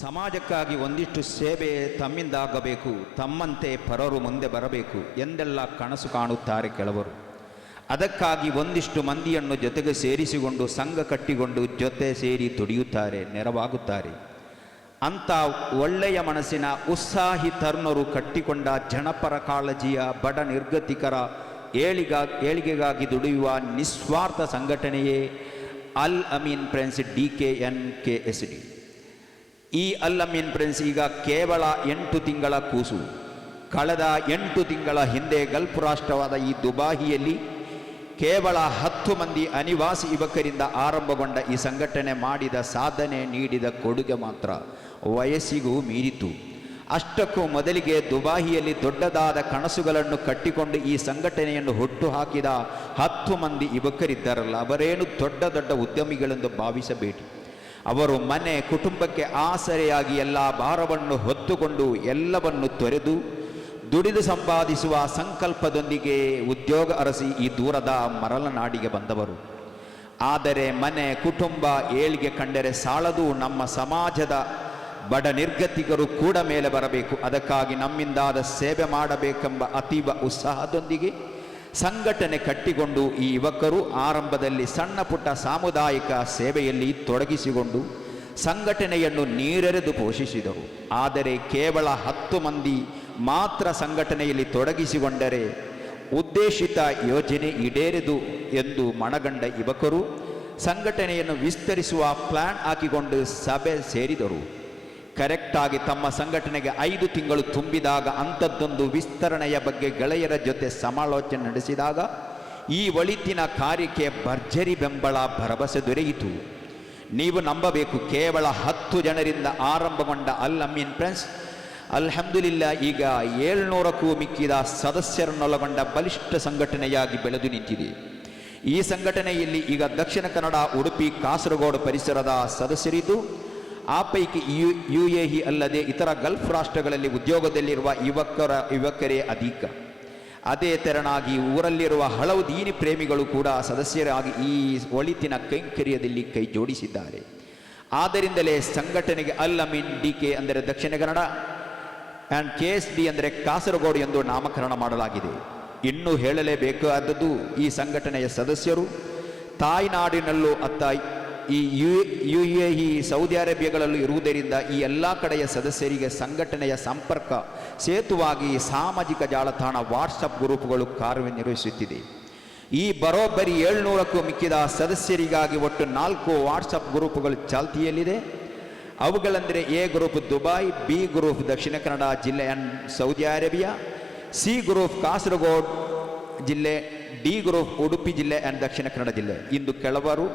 ಸಮಾಜಕ್ಕಾಗಿ ಒಂದಿಷ್ಟು ಸೇವೆ ತಮ್ಮಿಂದಾಗಬೇಕು, ತಮ್ಮಂತೆ ಪರರು ಮುಂದೆ ಬರಬೇಕು ಎಂದೆಲ್ಲ ಕನಸು ಕಾಣುತ್ತಾರೆ ಕೆಲವರು. ಅದಕ್ಕಾಗಿ ಒಂದಿಷ್ಟು ಮಂದಿಯನ್ನು ಜೊತೆಗೆ ಸೇರಿಸಿಕೊಂಡು ಸಂಘ ಕಟ್ಟಿಕೊಂಡು ಜೊತೆ ಸೇರಿ ದುಡಿಯುತ್ತಾರೆ, ನೆರವಾಗುತ್ತಾರೆ. ಅಂಥ ಒಳ್ಳೆಯ ಮನಸ್ಸಿನ ಉತ್ಸಾಹಿ ತರುಣರು ಕಟ್ಟಿಕೊಂಡ ಜನಪರ ಕಾಳಜಿಯ ಬಡ ನಿರ್ಗತಿಕರ ಏಳಿಗೆಗಾಗಿ ದುಡಿಯುವ ನಿಸ್ವಾರ್ಥ ಸಂಘಟನೆಯೇ ಅಲ್ ಅಮೀನ್ ಫ್ರೆಂಡ್ಸ್ DKNKSD. ಈ ಅಲ್ ಅಮೀನ್ ಫ್ರೆಂಡ್ಸ್ ಈಗ ಕೇವಲ 8 ತಿಂಗಳ ಕೂಸು. ಕಳೆದ 8 ತಿಂಗಳ ಹಿಂದೆ ಗಲ್ಫ್ ರಾಷ್ಟ್ರವಾದ ಈ ದುಬಾಯಿಯಲ್ಲಿ ಕೇವಲ 10 ಮಂದಿ ಅನಿವಾಸಿ ಯುವಕರಿಂದ ಆರಂಭಗೊಂಡ ಈ ಸಂಘಟನೆ ಮಾಡಿದ ಸಾಧನೆ, ನೀಡಿದ ಕೊಡುಗೆ ಮಾತ್ರ ವಯಸ್ಸಿಗೂ ಮೀರಿತು. ಅಷ್ಟಕ್ಕೂ ಮೊದಲಿಗೆ ದುಬಾಯಿಯಲ್ಲಿ ದೊಡ್ಡದಾದ ಕನಸುಗಳನ್ನು ಕಟ್ಟಿಕೊಂಡು ಈ ಸಂಘಟನೆಯನ್ನು ಹುಟ್ಟು ಹಾಕಿದ 10 ಮಂದಿ ಯುವಕರಿದ್ದಾರಲ್ಲ, ಅವರೇನು ದೊಡ್ಡ ದೊಡ್ಡ ಉದ್ಯಮಿಗಳೆಂದು ಭಾವಿಸಬೇಡಿ. ಅವರು ಮನೆ ಕುಟುಂಬಕ್ಕೆ ಆಸರೆಯಾಗಿ ಎಲ್ಲ ಭಾರವನ್ನು ಹೊತ್ತುಕೊಂಡು ಎಲ್ಲವನ್ನು ತೊರೆದು ದುಡಿದು ಸಂಪಾದಿಸುವ ಸಂಕಲ್ಪದೊಂದಿಗೆ ಉದ್ಯೋಗ ಅರಸಿ ಈ ದೂರದ ಮರಳನಾಡಿಗೆ ಬಂದವರು. ಆದರೆ ಮನೆ ಕುಟುಂಬ ಏಳಿಗೆ ಕಂಡರೆ ಸಾಲದು, ನಮ್ಮ ಸಮಾಜದ ಬಡ ನಿರ್ಗತಿಕರು ಕೂಡ ಮೇಲೆ ಬರಬೇಕು. ಅದಕ್ಕಾಗಿ ನಮ್ಮಿಂದಾದ ಸೇವೆ ಮಾಡಬೇಕೆಂಬ ಅತೀವ ಉತ್ಸಾಹದೊಂದಿಗೆ ಸಂಘಟನೆ ಕಟ್ಟಿಕೊಂಡು ಈ ಯುವಕರು ಆರಂಭದಲ್ಲಿ ಸಣ್ಣ ಪುಟ್ಟ ಸಾಮುದಾಯಿಕ ಸೇವೆಯಲ್ಲಿ ತೊಡಗಿಸಿಕೊಂಡು ಸಂಘಟನೆಯನ್ನು ನೀರೆರೆದು ಪೋಷಿಸಿದರು. ಆದರೆ ಕೇವಲ 10 ಮಂದಿ ಮಾತ್ರ ಸಂಘಟನೆಯಲ್ಲಿ ತೊಡಗಿಸಿಕೊಂಡರೆ ಉದ್ದೇಶಿತ ಯೋಜನೆ ಈಡೇರದು ಎಂದು ಮನಗಂಡ ಯುವಕರು ಸಂಘಟನೆಯನ್ನು ವಿಸ್ತರಿಸುವ ಪ್ಲಾನ್ ಹಾಕಿಕೊಂಡು ಸಭೆ ಸೇರಿದರು. ಕರೆಕ್ಟಾಗಿ ತಮ್ಮ ಸಂಘಟನೆಗೆ 5 ತಿಂಗಳು ತುಂಬಿದಾಗ ಅಂಥದ್ದೊಂದು ವಿಸ್ತರಣೆಯ ಬಗ್ಗೆ ಗೆಳೆಯರ ಜೊತೆ ಸಮಾಲೋಚನೆ ನಡೆಸಿದಾಗ ಈ ಒಳಿತಿನ ಕಾರ್ಯಕ್ಕೆ ಭರ್ಜರಿ ಬೆಂಬಲ ಭರವಸೆ ದೊರೆಯಿತು. ನೀವು ನಂಬಬೇಕು, ಕೇವಲ 10 ಜನರಿಂದ ಆರಂಭಗೊಂಡ ಅಲ್ ಅಮೀನ್ ಫ್ರೆಂಡ್ಸ್ ಅಲ್ಹಮ್ದುಲಿಲ್ಲಾ ಈಗ 700ಕ್ಕೂ ಮಿಕ್ಕಿದ ಸದಸ್ಯರನ್ನೊಳಗೊಂಡ ಬಲಿಷ್ಠ ಸಂಘಟನೆಯಾಗಿ ಬೆಳೆದು ನಿಂತಿದೆ. ಈ ಸಂಘಟನೆಯಲ್ಲಿ ಈಗ ದಕ್ಷಿಣ ಕನ್ನಡ, ಉಡುಪಿ, ಕಾಸರಗೋಡು ಪರಿಸರದ ಸದಸ್ಯರಿದ್ದು ಆ ಪೈಕಿ UAE ಅಲ್ಲದೆ ಇತರ ಗಲ್ಫ್ ರಾಷ್ಟ್ರಗಳಲ್ಲಿ ಉದ್ಯೋಗದಲ್ಲಿರುವ ಯುವಕರೇ ಅಧಿಕ. ಅದೇ ತೆರನಾಗಿ ಊರಲ್ಲಿರುವ ಹಲವು ದೀನಿ ಪ್ರೇಮಿಗಳು ಕೂಡ ಸದಸ್ಯರಾಗಿ ಈ ಒಳಿತಿನ ಕೈಂಕರ್ಯದಲ್ಲಿ ಕೈ ಜೋಡಿಸಿದ್ದಾರೆ. ಆದ್ದರಿಂದಲೇ ಸಂಘಟನೆಗೆ ಅಲ್ ಅಮೀನ್ DK ಅಂದರೆ ದಕ್ಷಿಣ ಕನ್ನಡ ಆ್ಯಂಡ್ KSD ಅಂದರೆ ಕಾಸರಗೋಡು ಎಂದು ನಾಮಕರಣ ಮಾಡಲಾಗಿದೆ. ಇನ್ನೂ ಹೇಳಲೇಬೇಕಾದದ್ದು, ಈ ಸಂಘಟನೆಯ ಸದಸ್ಯರು ತಾಯ್ನಾಡಿನಲ್ಲೂ ಈ UAE, ಸೌದಿ ಅರೇಬಿಯಾಗಳಲ್ಲೂ ಇರುವುದರಿಂದ ಈ ಎಲ್ಲ ಕಡೆಯ ಸದಸ್ಯರಿಗೆ ಸಂಘಟನೆಯ ಸಂಪರ್ಕ ಸೇತುವಾಗಿ ಸಾಮಾಜಿಕ ಜಾಲತಾಣ ವಾಟ್ಸಪ್ ಗ್ರೂಪ್ಗಳು ಕಾರ್ಯನಿರ್ವಹಿಸುತ್ತಿದೆ. ಈ ಬರೋಬ್ಬರಿ 700ಕ್ಕೂ ಮಿಕ್ಕಿದ ಸದಸ್ಯರಿಗಾಗಿ ಒಟ್ಟು 4 ವಾಟ್ಸಪ್ ಗ್ರೂಪ್ಗಳು ಚಾಲ್ತಿಯಲ್ಲಿದೆ. ಅವುಗಳೆಂದರೆ A group Dubai, B group Dakshina Kannada ಜಿಲ್ಲೆ and Saudi Arabia, C group Kasaragod ಜಿಲ್ಲೆ, D ಗ್ರೂಪ್ ಉಡುಪಿ ಜಿಲ್ಲೆ ಆ್ಯಂಡ್ ದಕ್ಷಿಣ ಕನ್ನಡ ಜಿಲ್ಲೆ. ಇಂದು ಕೆಲವರು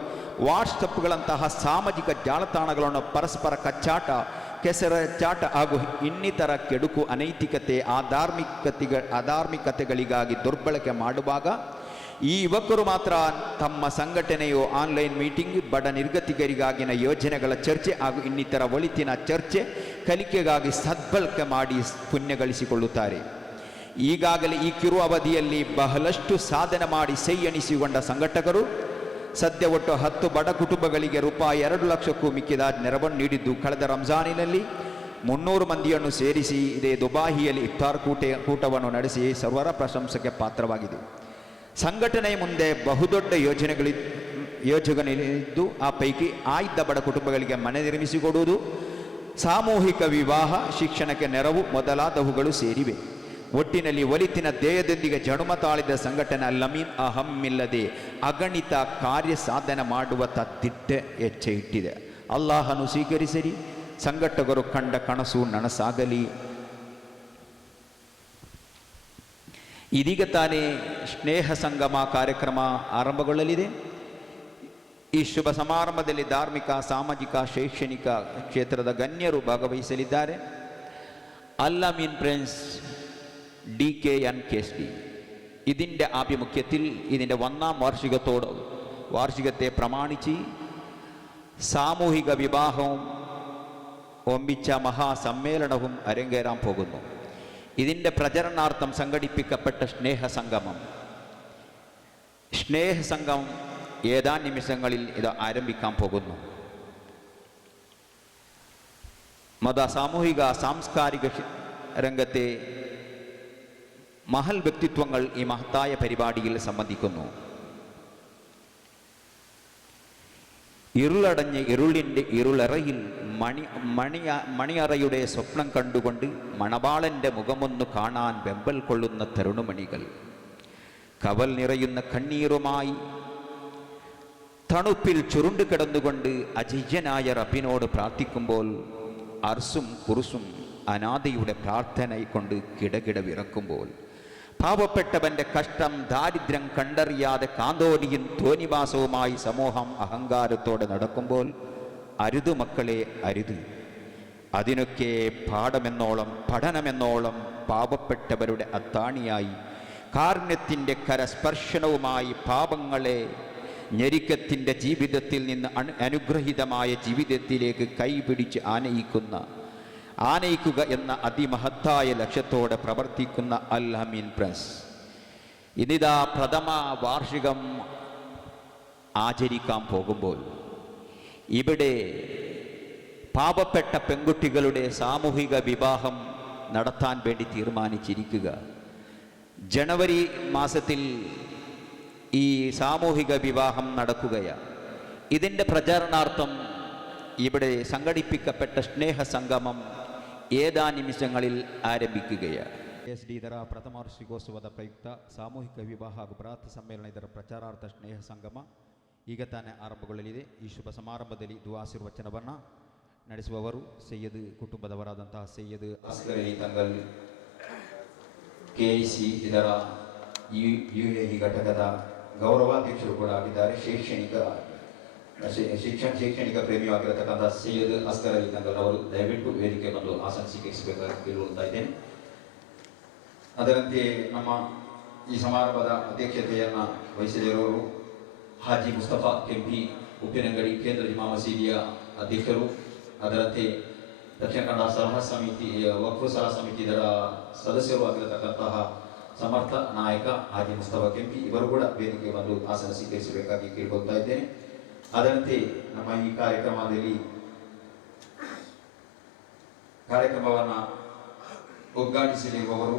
ವಾಟ್ಸಪ್ಗಳಂತಹ ಸಾಮಾಜಿಕ ಜಾಲತಾಣಗಳನ್ನು ಪರಸ್ಪರ ಕಚ್ಚಾಟ, ಕೆಸರಚಾಟ ಹಾಗೂ ಇನ್ನಿತರ ಕೆಡುಕು, ಅನೈತಿಕತೆ, ಅಧಾರ್ಮಿಕತೆಗಳಿಗಾಗಿ ದುರ್ಬಳಕೆ ಮಾಡುವಾಗ ಈ ಯುವಕರು ಮಾತ್ರ ತಮ್ಮ ಸಂಘಟನೆಯು ಆನ್ಲೈನ್ ಮೀಟಿಂಗ್, ಬಡ ನಿರ್ಗತಿಕರಿಗಾಗಿನ ಯೋಜನೆಗಳ ಚರ್ಚೆ ಹಾಗೂ ಇನ್ನಿತರ ಒಳಿತಿನ ಚರ್ಚೆ, ಕಲಿಕೆಗಾಗಿ ಸದ್ಬಳಕೆ ಮಾಡಿ ಪುಣ್ಯ ಗಳಿಸಿಕೊಳ್ಳುತ್ತಾರೆ. ಈಗಾಗಲೇ ಈ ಕಿರು ಅವಧಿಯಲ್ಲಿ ಬಹಳಷ್ಟು ಸಾಧನೆ ಮಾಡಿ ಸೈ ಎನಿಸಿಕೊಂಡ ಸಂಘಟಕರು ಸದ್ಯ ಒಟ್ಟು 10 ಬಡ ಕುಟುಂಬಗಳಿಗೆ ರೂಪಾಯಿ 2 ಲಕ್ಷಕ್ಕೂ ಮಿಕ್ಕಿದ ನೆರವನ್ನು ನೀಡಿದ್ದು, ಕಳೆದ ರಂಜಾನಿನಲ್ಲಿ 300 ಮಂದಿಯನ್ನು ಸೇರಿಸಿ ಇದೇ ದುಬಾಯಿಯಲ್ಲಿ ಇಫ್ತಾರ್ ಕೂಟವನ್ನು ನಡೆಸಿ ಸರ್ವರ ಪ್ರಶಂಸೆಗೆ ಪಾತ್ರವಾಗಿದೆ. ಸಂಘಟನೆಯ ಮುಂದೆ ಬಹುದೊಡ್ಡ ಯೋಜನೆಗಳಿದ್ದು, ಆ ಪೈಕಿ ಆಯ್ದ ಬಡ ಕುಟುಂಬಗಳಿಗೆ ಮನೆ ನಿರ್ಮಿಸಿಕೊಡುವುದು, ಸಾಮೂಹಿಕ ವಿವಾಹ, ಶಿಕ್ಷಣಕ್ಕೆ ನೆರವು ಮೊದಲಾದವುಗಳು ಸೇರಿವೆ. ಒಟ್ಟಿನಲ್ಲಿ ಒಳಿತಿನ ಧ್ಯೇಯದೊಂದಿಗೆ ಜನುಮ ತಾಳಿದ ಸಂಘಟನೆ ಅಲ್ ಅಮೀನ್ ಅಹಮ್ಮಿಲ್ಲದೆ ಅಗಣಿತ ಕಾರ್ಯ ಸಾಧನೆ ಮಾಡುವ ದಿಟ್ಟ ಹೆಜ್ಜೆ ಇಟ್ಟಿದೆ. ಅಲ್ಲಾಹನು ಸ್ವೀಕರಿಸಲಿ, ಸಂಘಟಕರು ಕಂಡ ಕನಸು ನನಸಾಗಲಿ. ಇದೀಗ ತಾನೇ ಸ್ನೇಹ ಸಂಗಮ ಕಾರ್ಯಕ್ರಮ ಆರಂಭಗೊಳ್ಳಲಿದೆ. ಈ ಶುಭ ಸಮಾರಂಭದಲ್ಲಿ ಧಾರ್ಮಿಕ, ಸಾಮಾಜಿಕ, ಶೈಕ್ಷಣಿಕ ಕ್ಷೇತ್ರದ ಗಣ್ಯರು ಭಾಗವಹಿಸಲಿದ್ದಾರೆ. അൽ അമീൻ ഫ്രണ്ട്സ് DKNKSD ഇതിൻ്റെ ആഭിമുഖ്യത്തിൽ ഇതിൻ്റെ 1ാം വാർഷികത്തെ പ്രമാണിച്ച് സാമൂഹിക വിവാഹവും ഒമ്പിച്ച മഹാസമ്മേളനവും അരങ്ങേറാൻ പോകുന്നു. ഇതിൻ്റെ പ്രചരണാർത്ഥം സംഘടിപ്പിക്കപ്പെട്ട സ്നേഹസംഗമം ഏതാനും നിമിഷങ്ങളിൽ ഇത് ആരംഭിക്കാൻ പോകുന്നു. സാമൂഹിക സാംസ്കാരിക രംഗത്തെ മഹൽ വ്യക്തിത്വങ്ങൾ ഈ മഹത്തായ പരിപാടിയിൽ സംബന്ധിക്കുന്നു. ഇരുളടഞ്ഞ് ഇരുളിൻ്റെ ഇരുളറയിൽ മണിയറയുടെ സ്വപ്നം കണ്ടുകൊണ്ട് മണവാളൻ്റെ മുഖമൊന്നു കാണാൻ വെമ്പൽ കൊള്ളുന്ന തരുണമണികൾ, കവൽ നിറയുന്ന കണ്ണീറുമായി തണുപ്പിൽ ചുരുണ്ടു കിടന്നുകൊണ്ട് അജയ്യനായ റബ്ബിനോട് പ്രാർത്ഥിക്കുമ്പോൾ അർസും കുറുസും അനാഥയുടെ പ്രാർത്ഥന കൊണ്ട് കിടകിട വിറക്കുമ്പോൾ, പാവപ്പെട്ടവൻ്റെ കഷ്ടം ദാരിദ്ര്യം കണ്ടറിയാതെ കാന്തോനിയും തോന്നിവാസവുമായി സമൂഹം അഹങ്കാരത്തോടെ നടക്കുമ്പോൾ, അരുത് മക്കളെ അരുത്, അതിനൊക്കെ പാഠമെന്നോളം പഠനമെന്നോളം പാവപ്പെട്ടവരുടെ അത്താണിയായി കാരുണ്യത്തിൻ്റെ കരസ്പർശനവുമായി പാപങ്ങളെ ഞെരുക്കത്തിൻ്റെ ജീവിതത്തിൽ നിന്ന് അനുഗ്രഹീതമായ ജീവിതത്തിലേക്ക് കൈപിടിച്ച് ആനയിക്കുക എന്ന അതിമഹത്തായ ലക്ഷ്യത്തോടെ പ്രവർത്തിക്കുന്ന അൽ അമീൻ പ്രസ് ഇന്നിതാ പ്രഥമ വാർഷികം ആചരിക്കാൻ പോകുമ്പോൾ ഇവിടെ പാവപ്പെട്ട പെൺകുട്ടികളുടെ സാമൂഹിക വിവാഹം നടത്താൻ വേണ്ടി തീരുമാനിച്ചിരിക്കുക. ജനുവരി മാസത്തിൽ ഈ സാമൂഹിക വിവാഹം നടക്കുകയാണ്. ഇതിൻ്റെ പ്രചരണാർത്ഥം ഇവിടെ സംഘടിപ്പിക്കപ്പെട്ട സ്നേഹസംഗമം ಏದಾನಿಮಿಷങ്ങളിൽ ಆರಂಭಿക്കുകയാണ്. ಎಸ್.ಡಿ. ಇದರ ಪ್ರಥಮ ವಾರ್ಷಿಕೋತ್ಸವದ ಪ್ರಯುಕ್ತ ಸಾಮೂಹಿಕ ವಿವಾಹ ಹಾಗೂ ಬೃಹತ್ ಸಮ್ಮೇಳನ ಇದರ ಪ್ರಚಾರಾರ್ಥ ಸ್ನೇಹ ಸಂಗಮ ಈಗ ತಾನೇ ಆರಂಭಗೊಳ್ಳಲಿದೆ. ಈ ಶುಭ ಸಮಾರಂಭದಲ್ಲಿ ದುಆಶೀರ್ವಚನವನ್ನು ನಡೆಸುವವರು ಸೈಯದ್ ಕುಟುಂಬದವರಾದಂತಹ ಸೈಯದ್ ಅಸ್ಗರ್ ಅಲಿ ತಂಗಲ್, ಕೆಐಸಿ ಇದರ ಯುಎಇ ಘಟಕದ ಗೌರವಾಧ್ಯಕ್ಷರು ಕೂಡ ಆಗಿದ್ದಾರೆ. ಶೈಕ್ಷಣಿಕ ಪ್ರೇಮಿಯಾಗಿರತಕ್ಕಂಥ ಸೈಯದ್ ಅಸ್ಗರ್ ಅಲಿ ತಂಗಲ್ ಅವರು ದಯವಿಟ್ಟು ವೇದಿಕೆ ಬಂದು ಆಸನ ಸ್ವೀಕರಿಸಬೇಕಾಗಿ ಕೇಳಿಕೊಳ್ತಾ ಇದ್ದೇನೆ. ಅದರಂತೆ ನಮ್ಮ ಈ ಸಮಾರಂಭದ ಅಧ್ಯಕ್ಷತೆಯನ್ನು ವಹಿಸಲಿರುವವರು ಹಾಜಿ ಮುಸ್ತಫಾ ಕೆಂಪಿ, ಉಪ್ಪಿನಂಗಡಿ ಕೇಂದ್ರ ಜಮಾ ಮಸೀದಿಯ ಅಧ್ಯಕ್ಷರು. ಅದರಂತೆ ದಕ್ಷಿಣ ಕನ್ನಡ ಸಲಹಾ ಸಮಿತಿ ವಕ್ಫ್ ಸಲಹಾ ಸಮಿತಿ ಇದರ ಸದಸ್ಯರು ಆಗಿರತಕ್ಕಂತಹ ಸಮರ್ಥ ನಾಯಕ ಹಾಜಿ ಮುಸ್ತಫಾ ಕೆಂಪಿ ಇವರು ಕೂಡ ವೇದಿಕೆ ಬಂದು ಆಸನ ಸ್ವೀಕರಿಸಬೇಕಾಗಿ ಕೇಳಿಕೊಳ್ತಾ ಇದ್ದೇನೆ. ಅದರಂತೆ ನಮ್ಮ ಈ ಕಾರ್ಯಕ್ರಮವನ್ನು ಉದ್ಘಾಟಿಸಲಿರುವವರು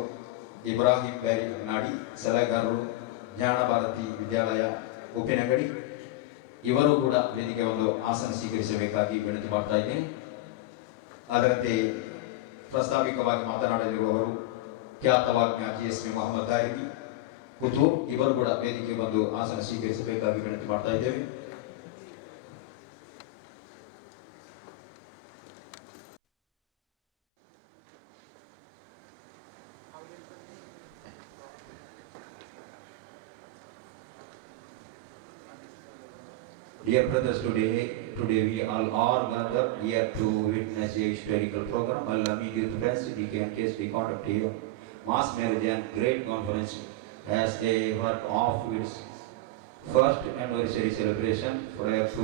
ಇಬ್ರಾಹಿಂ ಬ್ಯಾರಿ ನಾಡಿ, ಸಲಹೆಗಾರರು ಜ್ಞಾನ ಭಾರತಿ ವಿದ್ಯಾಲಯ ಉಪ್ಪಿನಂಗಡಿ, ಇವರು ಕೂಡ ವೇದಿಕೆ ಒಂದು ಆಸನ ಸ್ವೀಕರಿಸಬೇಕಾಗಿ ವಿನಂತಿ ಮಾಡ್ತಾ ಇದ್ದೇನೆ. ಅದರಂತೆ ಪ್ರಾಸ್ತಾವಿಕವಾಗಿ ಮಾತನಾಡಲಿರುವವರು ಖ್ಯಾತವಾಗ್ಯ GSP ಮೊಹಮ್ಮದ್ ದಾರಿಮಿ ಪುತ್ತೂರು, ಇವರು ಕೂಡ ವೇದಿಕೆ ಬಂದು ಆಸನ ಸ್ವೀಕರಿಸಬೇಕಾಗಿ ವಿನಂತಿ ಮಾಡ್ತಾ ಇದ್ದೇವೆ. Dear brothers, today we all are gathered here to witness a historical program. Al-Amin Youth Fest, DKMK's conduct here. Mass marriage and great conference as a work of its first anniversary celebration. Prior to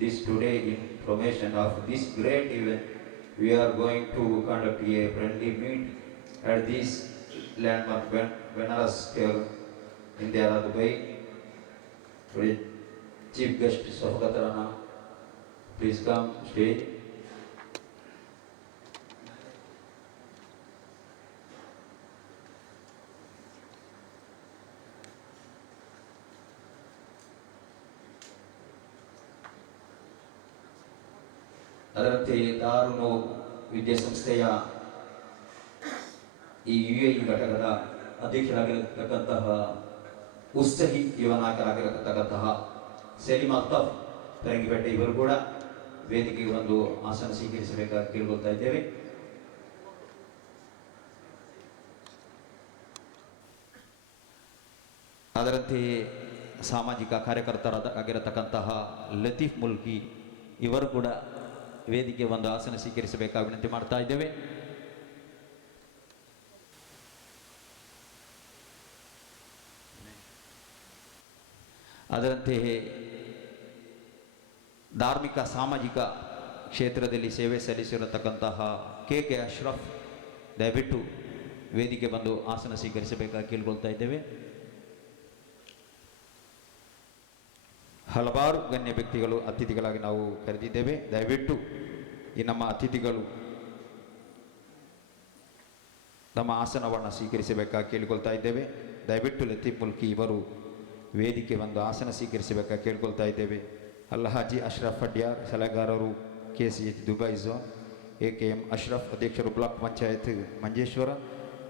this today in promotion of this great event, we are going to conduct a friendly meet at this landmark Benares Square in Dubai. Today, Chief Guest Safkat Rana, please come stage. ಅದರಂತೆ ದಾರುಣೋ ವಿದ್ಯಾಸಂಸ್ಥೆಯ ಈ UAE ಘಟಕದ ಅಧ್ಯಕ್ಷರಾಗಿರತಕ್ಕಂತಹ ಉತ್ಸಾಹಿ ಯುವ ನಾಯಕರಾಗಿರತಕ್ಕಂತಹ ಸಲೀಂ ಅಲ್ತಾಫ್ ಪರಂಗಿಪೇಟೆ, ಇವರು ಕೂಡ ವೇದಿಕೆಗೆ ಒಂದು ಆಸನ ಸ್ವೀಕರಿಸಬೇಕಾಗಿ ಕೇಳಿಕೊಳ್ತಾ ಇದ್ದೇವೆ. ಅದರಂತೆ ಸಾಮಾಜಿಕ ಕಾರ್ಯಕರ್ತರಾಗಿರತಕ್ಕಂತಹ ಲತೀಫ್ ಮುಲ್ಕಿ, ಇವರು ಕೂಡ ವೇದಿಕೆ ಒಂದು ಆಸನ ಸ್ವೀಕರಿಸಬೇಕಾಗಿ ವಿನಂತಿ ಮಾಡ್ತಾ ಇದ್ದೇವೆ. ಅದರಂತೆ ಧಾರ್ಮಿಕ ಸಾಮಾಜಿಕ ಕ್ಷೇತ್ರದಲ್ಲಿ ಸೇವೆ ಸಲ್ಲಿಸಿರತಕ್ಕಂತಹ KK ಅಶ್ರಫ್, ದಯವಿಟ್ಟು ವೇದಿಕೆ ಬಂದು ಆಸನ ಸ್ವೀಕರಿಸಬೇಕಾಗಿ ಕೇಳಿಕೊಳ್ತಾ ಇದ್ದೇವೆ. ಹಲವಾರು ಗಣ್ಯ ವ್ಯಕ್ತಿಗಳು ಅತಿಥಿಗಳಾಗಿ ನಾವು ಕರೆದಿದ್ದೇವೆ. ದಯವಿಟ್ಟು ಈ ನಮ್ಮ ಅತಿಥಿಗಳು ತಮ್ಮ ಆಸನವನ್ನು ಸ್ವೀಕರಿಸಬೇಕಾಗಿ ಕೇಳಿಕೊಳ್ತಾ ಇದ್ದೇವೆ. ದಯವಿಟ್ಟು ಲತೀಫ್ ಮುಲ್ಕಿ ಇವರು ವೇದಿಕೆ ಒಂದು ಆಸನ ಸ್ವೀಕರಿಸಬೇಕಾಗಿ ಕೇಳ್ಕೊಳ್ತಾ ಇದ್ದೇವೆ. ಅಲ್ಹಾಜಿ ಅಶ್ರಫ್ ಅಡ್ಯಾರ್ ಸಲಹೆಗಾರರು KCH Dubai zone, AKM Ashraf ಅಧ್ಯಕ್ಷರು ಬ್ಲಾಕ್ ಪಂಚಾಯತ್ ಮಂಜೇಶ್ವರ,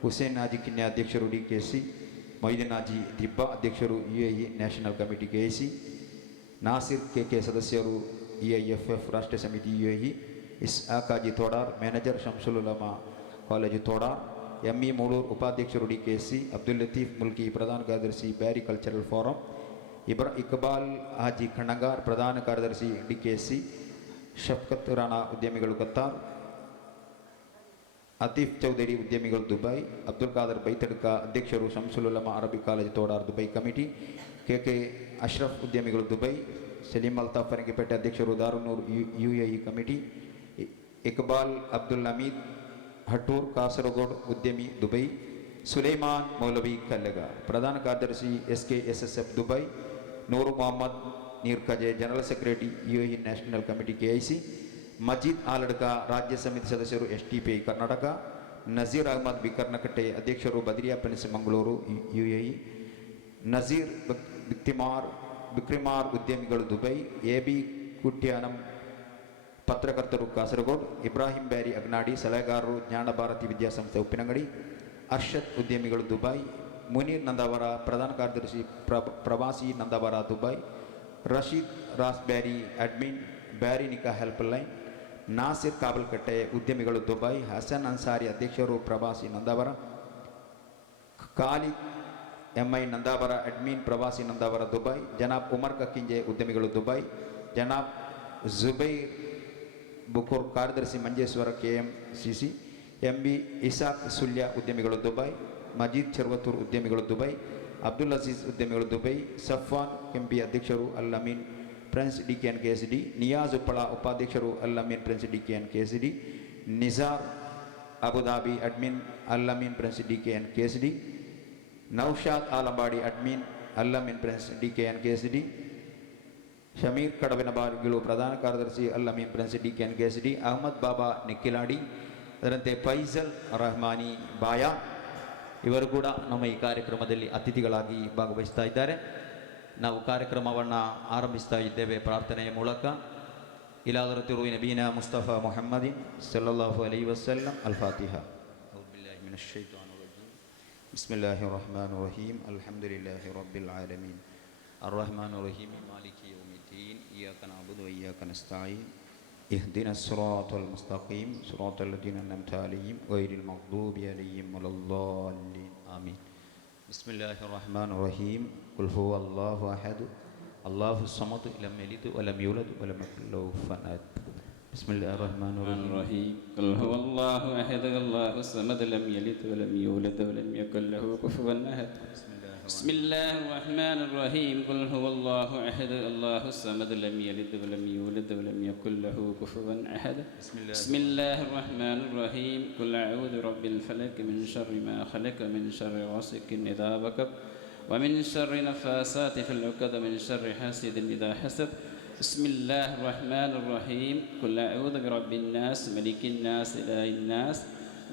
ಹುಸೇನ್ ಹಾಜಿ ಕಿನ್ಯಾ ಅಧ್ಯಕ್ಷರು DKC, ಮೊಯ್ದೀನ್ ಹಾಜಿ ದಿಬ್ಬಾ ಅಧ್ಯಕ್ಷರು UAE national committee KAC, Nasir KK ಸದಸ್ಯರು EIFF ರಾಷ್ಟ್ರೀಯ ಸಮಿತಿ UAE, Ishaq Haji Thodar manager Shamsul Ulama college Thodar, ME Mooluru ಉಪಾಧ್ಯಕ್ಷರು DKC, ಅಬ್ದುಲ್ ಲತೀಫ್ ಮುಲ್ಕಿ ಪ್ರಧಾನ ಕಾರ್ಯದರ್ಶಿ ಬ್ಯಾರಿ ಕಲ್ಚರಲ್ ಫಾರಂ, ಇಕ್ಬಾಲ್ ಹಾಜಿ ಖಂಡಂಗಾರ್ ಪ್ರಧಾನ ಕಾರ್ಯದರ್ಶಿ DKC, ಶಫ್ಕತ್ ರಾಣಾ ಉದ್ಯಮಿಗಳು ಕತ್ತಾರ್, ಅತೀಫ್ ಚೌಧರಿ ಉದ್ಯಮಿಗಳು ದುಬೈ, ಅಬ್ದುಲ್ ಖಾದರ್ ಬೈತಡ್ಕ ಅಧ್ಯಕ್ಷರು Shamsul Ulama Arabic college Thodar Dubai committee, KK Ashraf ಉದ್ಯಮಿಗಳು ದುಬೈ, ಸಲೀಂ ಅಲ್ತಾಫ್ ಫರಂಗಿಪೇಟೆ ಅಧ್ಯಕ್ಷರು ದಾರುನೂರ್ UAE ಕಮಿಟಿ, ಇಕ್ಬಾಲ್ ಅಬ್ದುಲ್ ಹಮೀದ್ ಹಟ್ಟೂರ್ ಕಾಸರಗೋಡು ಉದ್ಯಮಿ ದುಬೈ, ಸುಲೈಮಾನ್ ಮೌಲವಿ ಕಲ್ಲಗ ಪ್ರಧಾನ ಕಾರ್ಯದರ್ಶಿ SKSSF Dubai, Noor Mohammed Neerkaje general secretary UAE national committee KIC, Majeed Aladka ರಾಜ್ಯ ಸಮಿತಿ ಸದಸ್ಯರು STPI ಕರ್ನಾಟಕ, ನಜೀರ್ ಅಹಮದ್ ಬಿಕರ್ನಕಟ್ಟೆ ಅಧ್ಯಕ್ಷರು ಬದ್ರಿಯಾ ಪೆನ್ಸ್ ಮಂಗಳೂರು UAE, ನಜೀರ್ ಬಿಕ್ರಿಮಾರ್ ಉದ್ಯಮಿಗಳು ದುಬೈ, AB ಕುಟ್ಯಾನಂ ಪತ್ರಕರ್ತರು ಕಾಸರಗೋಡು, ಇಬ್ರಾಹಿಂ ಬ್ಯಾರಿ ಅಗ್ನಾಡಿ ಸಲಹೆಗಾರರು ಜ್ಞಾನ ಭಾರತಿ ವಿದ್ಯಾಸಂಸ್ಥೆ ಉಪ್ಪಿನಂಗಡಿ, ಅರ್ಷದ್ ಉದ್ಯಮಿಗಳು ದುಬೈ, ಮುನೀರ್ ನಂದಾವರ ಪ್ರಧಾನ ಕಾರ್ಯದರ್ಶಿ Pravasi Nandavar Dubai, Rasheed Ras Beary admin Beary Nikah help line, Nasir Kabalkatte ಉದ್ಯಮಿಗಳು ದುಬೈ, ಹಸನ್ ಅನ್ಸಾರಿ ಅಧ್ಯಕ್ಷರು Pravasi Nandavar, Khalid MI Nandavar admin Pravasi Nandavar Dubai, ಜನಾಬ್ ಉಮರ್ ಕಕ್ಕಿಂಜೆ ಉದ್ಯಮಿಗಳು ದುಬೈ, ಜನಾಬ್ ಜುಬೈರ್ ಬುಕೂರ್ ಕಾರ್ಯದರ್ಶಿ ಮಂಜೇಶ್ವರ KMCC, MB ಇಸಾಕ್ ಸುಲ್ಯ ಉದ್ಯಮಿಗಳು ದುಬೈ, ಮಜೀದ್ ಚರ್ವತೂರ್ ಉದ್ಯಮಿಗಳು ದುಬೈ, ಅಬ್ದುಲ್ ಅಜೀಜ್ ಉದ್ಯಮಿಗಳು ದುಬೈ, ಸಫ್ವಾನ್ ಕೆಂಪಿ ಅಧ್ಯಕ್ಷರು Al Ameen Prince DKN KSD, Niyaz Uppala ಉಪಾಧ್ಯಕ್ಷರು Al Ameen Prince DKN KSD, Nizar Abu Dhabi admin Al Ameen Prince DKN KSD, Naushad Alambadi admin Al Ameen Prince DKN KSD, Shameer ಕಡವಿನ ಬಾಗಿಲು ಪ್ರಧಾನ ಕಾರ್ಯದರ್ಶಿ Al Ameen Prince DKN KSD, Ahmed Baba Nikkiladi, ಅದರಂತೆ ಫೈಜಲ್ ರಹಮಾನಿ ಬಾಯಾ ಇವರು ಕೂಡ ನಮ್ಮ ಈ ಕಾರ್ಯಕ್ರಮದಲ್ಲಿ ಅತಿಥಿಗಳಾಗಿ ಭಾಗವಹಿಸ್ತಾ ಇದ್ದಾರೆ. ನಾವು ಕಾರ್ಯಕ್ರಮವನ್ನು ಆರಂಭಿಸ್ತಾ ಇದ್ದೇವೆ ಪ್ರಾರ್ಥನೆಯ ಮೂಲಕ. ಇಲಾದರ ತಿರು ನಬೀನಾ ಮುಸ್ತಫಾ ಮುಹಮ್ಮದಿನ್ ಸಲ್ಲಲ್ಲಾಹು ಅಲೈಹಿ ವಸಲ್ಲಂ. ಅಲ್ ಫಾತಿಹಾ. ಅೌಜು ಬಿಲ್ಲಾಹಿ ಮಿನಶ್ ಶೈತಾನಿರ್ ರಜೀಮ್. ಬಿಸ್ಮಿಲ್ಲಾಹಿರ್ ರಹ್ಮಾನಿರ್ ರಹೀಮ್. ಅಲ್ಹಮ್ದುಲಿಲ್ಲಾಹಿ ರಬ್ಬಿಲ್ ಆಲಮೀನ್. ಅರ್ರಹ್ಮಾನಿರ್ ರಹೀಮ್. ಮಾಲಿಕಿ ಯೌಮಿದ್ದೀನ್. ಇಯ್ಯಾಕ ನಅಬುದು ವ ಇಯ್ಯಾಕ ನಸ್ತഈನ್. ಇಹ್ದಿನಸ್ ಸಿರಾತಲ್ ಮುಸ್ತಖೀಮ್. ಸಿರಾತಲ್ ಲದೀನ ಅನ್ಅಮ್ತ ಅಲೈಹಿಂ ಗೈರಿಲ್ ಮಗ್ದೂಬಿ ಅಲೈಹಿಂ ವಲದ್ದಾಲ್ಲೀನ್. ಆಮೀನ್. ಬಿಸ್ಮಿಲ್ಲಾಹಿರ್ ರಹ್ಮಾನಿರ್ ರಹೀಮ್. ಕುಲ್ ಹುವಲ್ಲಾಹು ಅಹದ್ ಅಲ್ಲಾಹು ಸಮದ್ ಲಂ ಯಲಿದ್ ವಲಂ ಯೂಲದ್ ವಲಂ ಯಕುಲ್ ಲಹು ಕುಫುವನ್ ಅಹದ್. ಬಿಸ್ಮಿಲ್ಲಾಹಿರ್ ರಹ್ಮಾನಿರ್ ರಹೀಮ್. ಕುಲ್ ಹುವಲ್ಲಾಹು ಅಹದ್ ಅಲ್ಲಾಹು ಸಮದ್ ಲಂ ಯಲಿದ್ ವಲಂ ಯೂಲದ್ ವಲಂ ಯಕುಲ್ ಲಹು ಕುಫುವನ್ ಅಹದ್. بسم الله الرحمن الرحيم. قل هو الله أحد الله الصمد لم يلد ولم يولد ولم يكن له كفوا أحد. بسم الله الرحمن الرحيم. قل أعوذ برب الفلق من شر ما خلق من شر غاسق إذا وقب ومن شر نفاثات في العقد من شر حاسد إذا حسد. بسم الله الرحمن الرحيم. قل أعوذ برب الناس ملك الناس إله الناس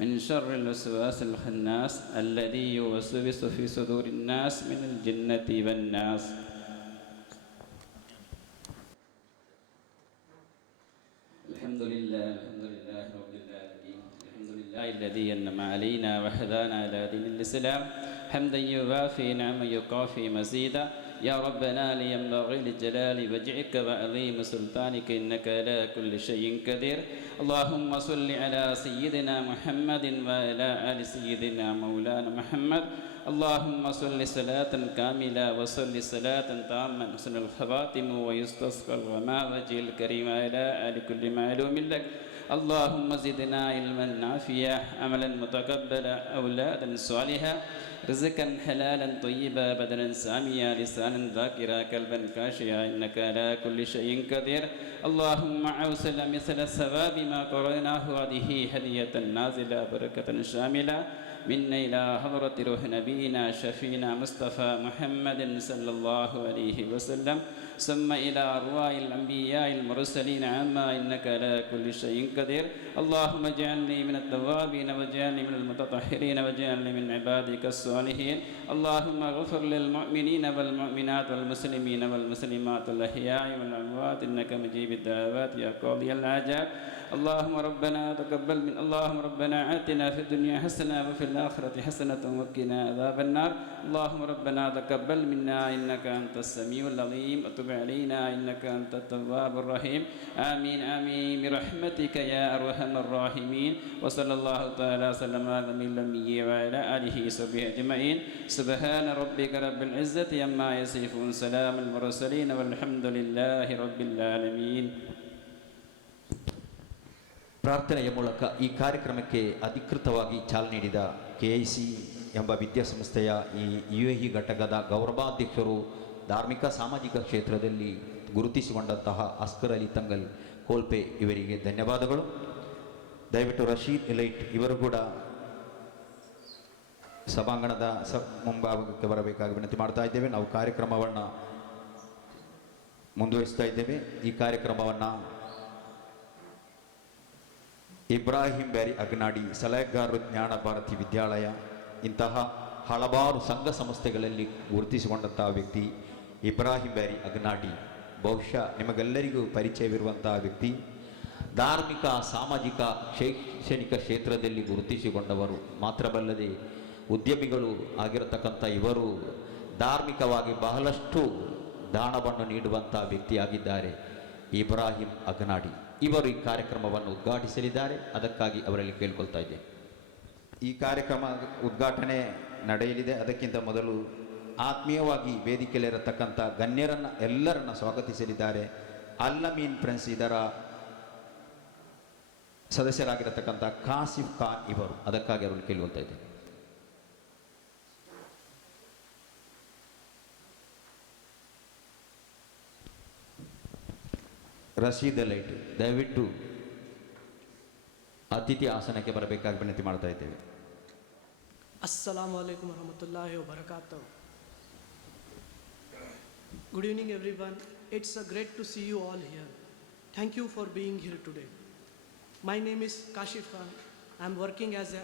من شر الوسواس الخناس الذي يوسوس في صدور الناس من الجنة والناس. الحمد لله رب العالمين. الحمد لله الذي أنعم علينا وهدانا إلى دين الإسلام حمدا يوافي نعما يكافي مزيدا. يا ربنا لينبغي لجلال وجهك وعظيم سلطانك إنك على كل شيء قدير. اللهم صل على سيدنا محمد وعلى آل سيدنا مولانا محمد. اللهم صل صلاة كاملة وصل صلاة تامة حسن الخواتم ويستسقى الغمام وجه الكريم على آل كل معلوم لك. اللهم زدنا علما نافعا عملا متقبلا أولادا صالحا رزقا حلالا طيبا بدنا ساميا لسانا ذاكرا قلبا خاشعا إنك على كل شيء قدير. اللهم أوصل مثل الثواب ما قرأناه هذه هدية نازلة بركة شاملة منا إلى حضرة روح نبي نبينا شفينا مصطفى محمد صلى الله عليه وسلم ثم إلى أرواح الأنبياء المرسلين عما إنك على كل شيء قدير اللهم اجعلني من التوابين واجعلني من المتطهرين واجعلني من عبادك الصالحين اللهم اغفر للمؤمنين والمؤمنات والمسلمين والمسلمات الأحياء والأموات إنك مجيب الدعوات يا قاضي الحاجات اللهم ربنا آتنا في الدنيا حسنة وفي الآخرة حسنة وقنا عذاب النار اللهم ربنا تقبل منا إنك أنت السميع العليم وتب علينا إنك أنت التواب الرحيم آمين آمين برحمتك يا أرحم الراحمين وصلى الله تعالى وسلم على النبي وعلى آله وصحبه أجمعين سبحان ربك رب العزة عما يصفون سلام المرسلين والحمد لله رب العالمين. ಪ್ರಾರ್ಥನೆಯ ಮೂಲಕ ಈ ಕಾರ್ಯಕ್ರಮಕ್ಕೆ ಅಧಿಕೃತವಾಗಿ ಚಾಲನೆ ನೀಡಿದ KIC ಎಂಬ ವಿದ್ಯಾಸಂಸ್ಥೆಯ ಈ UAE ಘಟಕದ ಗೌರವಾಧ್ಯಕ್ಷರು ಧಾರ್ಮಿಕ ಸಾಮಾಜಿಕ ಕ್ಷೇತ್ರದಲ್ಲಿ ಗುರುತಿಸಿಕೊಂಡಂತಹ ಅಸ್ಕರ್ ಅಲಿ ತಂಗಲ್ ಕೋಲ್ಪೆ ಇವರಿಗೆ ಧನ್ಯವಾದಗಳು. ದಯವಿಟ್ಟು ರಶೀದ್ ಎಲೈಟ್ ಇವರು ಕೂಡ ಸಭಾಂಗಣದ ಮುಂಭಾಗಕ್ಕೆ ಬರಬೇಕಾಗಿ ವಿನಂತಿ ಮಾಡ್ತಾ ಇದ್ದೇವೆ. ನಾವು ಕಾರ್ಯಕ್ರಮವನ್ನು ಮುಂದುವರಿಸ್ತಾ ಇದ್ದೇವೆ. ಈ ಕಾರ್ಯಕ್ರಮವನ್ನು ಇಬ್ರಾಹಿಂ ಬ್ಯಾರಿ ಅಗ್ನಾಡಿ, ಸಲಹೆಗಾರರು ಜ್ಞಾನ ಭಾರತಿ ವಿದ್ಯಾಲಯ ಇಂತಹ ಹಲವಾರು ಸಂಘ ಸಂಸ್ಥೆಗಳಲ್ಲಿ ಗುರುತಿಸಿಕೊಂಡಂತಹ ವ್ಯಕ್ತಿ ಇಬ್ರಾಹಿಂ ಬ್ಯಾರಿ ಅಗ್ನಾಡಿ. ಬಹುಶಃ ನಿಮಗೆಲ್ಲರಿಗೂ ಪರಿಚಯವಿರುವಂತಹ ವ್ಯಕ್ತಿ. ಧಾರ್ಮಿಕ ಸಾಮಾಜಿಕ ಶೈಕ್ಷಣಿಕ ಕ್ಷೇತ್ರದಲ್ಲಿ ಗುರುತಿಸಿಕೊಂಡವರು ಮಾತ್ರವಲ್ಲದೆ ಉದ್ಯಮಿಗಳು ಆಗಿರತಕ್ಕಂಥ ಇವರು ಧಾರ್ಮಿಕವಾಗಿ ಬಹಳಷ್ಟು ದಾನವನ್ನು ನೀಡುವಂಥ ವ್ಯಕ್ತಿಯಾಗಿದ್ದಾರೆ ಇಬ್ರಾಹಿಂ ಅಗ್ನಾಡಿ. ಇವರು ಈ ಕಾರ್ಯಕ್ರಮವನ್ನು ಉದ್ಘಾಟಿಸಲಿದ್ದಾರೆ. ಅದಕ್ಕಾಗಿ ಅವರಲ್ಲಿ ಕೇಳ್ಕೊಳ್ತಾ ಇದ್ದೆ. ಈ ಕಾರ್ಯಕ್ರಮ ಉದ್ಘಾಟನೆ ನಡೆಯಲಿದೆ. ಅದಕ್ಕಿಂತ ಮೊದಲು ಆತ್ಮೀಯವಾಗಿ ವೇದಿಕೆಯಲ್ಲಿರತಕ್ಕಂಥ ಗಣ್ಯರನ್ನು ಎಲ್ಲರನ್ನ ಸ್ವಾಗತಿಸಲಿದ್ದಾರೆ ಅಲ್-ಅಮೀನ್ ಫ್ರೆಂಡ್ಸ್ ಇದರ ಸದಸ್ಯರಾಗಿರತಕ್ಕಂಥ ಕಾಸಿಫ್ ಖಾನ್ ಇವರು. ಅದಕ್ಕಾಗಿ ಅವರಲ್ಲಿ ಕೇಳ್ಕೊಳ್ತಾ ಇದ್ದೆ. ರಶೀದ್ ಲೈಟ್ ದಯವಿಟ್ಟು ಅತಿಥಿ ಆಸನಕ್ಕೆ ಬರಬೇಕಾಗಿ ವಿನಂತಿ ಮಾಡ್ತಾ ಇದ್ದೇವೆ. Assalamu alaikum warahmatullahi wabarakatuh. Good evening everyone. It's great to see you all here. Thank you for being here today. My name is Kashif Khan. I'm working as a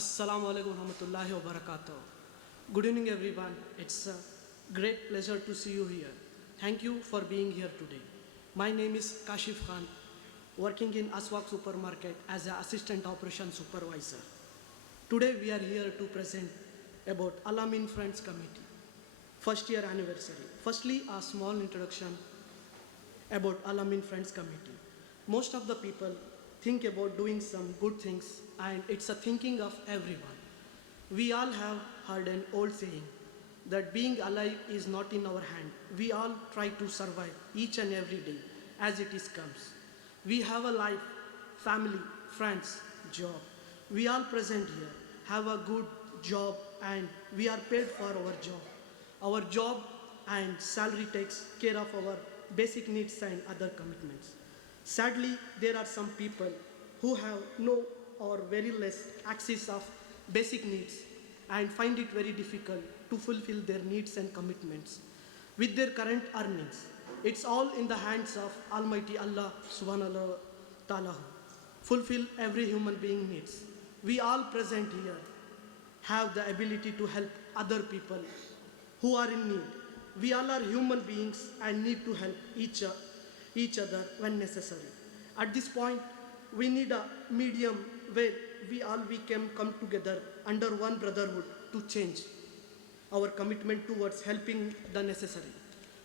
Assalamu alaikum warahmatullahi wabarakatuh. Good evening everyone. It's a great pleasure to see you here. Thank you for being here today. My name is Kashif Khan, working in Aswaq Supermarket as an Assistant Operations Supervisor. Today we are here to present about Al-Amin Friends Committee, first year anniversary. Firstly, a small introduction about Al-Amin Friends Committee. Most of the people think about doing some good things, and it's a thinking of everyone. We all have heard an old saying that being alive is not in our hand. We all try to survive each and every day as it is comes. We have a life, family, friends, job. We all present here have a good job and we are paid for our job. Our job and salary takes care of our basic needs and other commitments. Sadly, there are some people who have no or very less access of basic needs and find it very difficult to fulfill their needs and commitments with their current earnings. It's all in the hands of Almighty Allah subhanahu wa ta'ala. Fulfill every human being needs. We all present here have the ability to help other people who are in need. We all are human beings and need to help each other when necessary. At this point, we need a medium where we can come together under one brotherhood to change our commitment towards helping the necessary.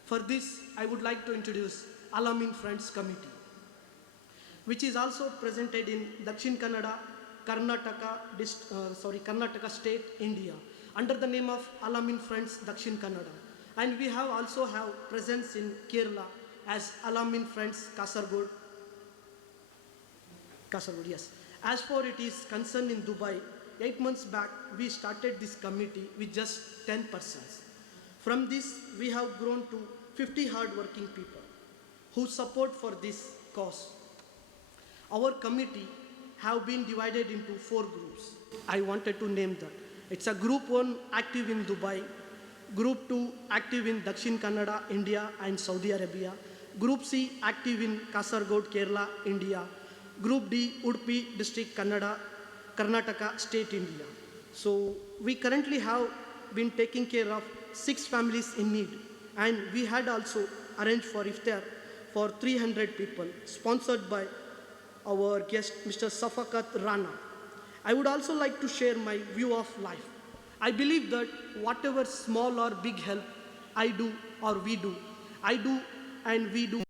For this, I would like to introduce Al-Amin Friends Committee, which is also presented in Dakshin Kannada, Karnataka State, India, under the name of Al-Amin Friends Dakshin Kannada. And we have also have presence in Kerala as Al-Amin Friends Kasaragod, yes. As for it is concerned in Dubai, 8 months back, we started this committee with just 10 persons. From this, we have grown to 50 hard-working people who support for this cause. Our committee have been divided into 4 groups. I wanted to name that. It's a group 1 active in Dubai, group 2 active in Dakshin Kannada, India and Saudi Arabia, group C active in Kasargod, Kerala, India, group D Udupi district, Kannada, Karnataka state, India. So we currently have been taking care of 6 families in need, and we had also arranged for iftar for 300 people, sponsored by our guest Mr. Safakat Rana. I would also like to share my view of life. I believe that whatever small or big help I do or we do, I do and we do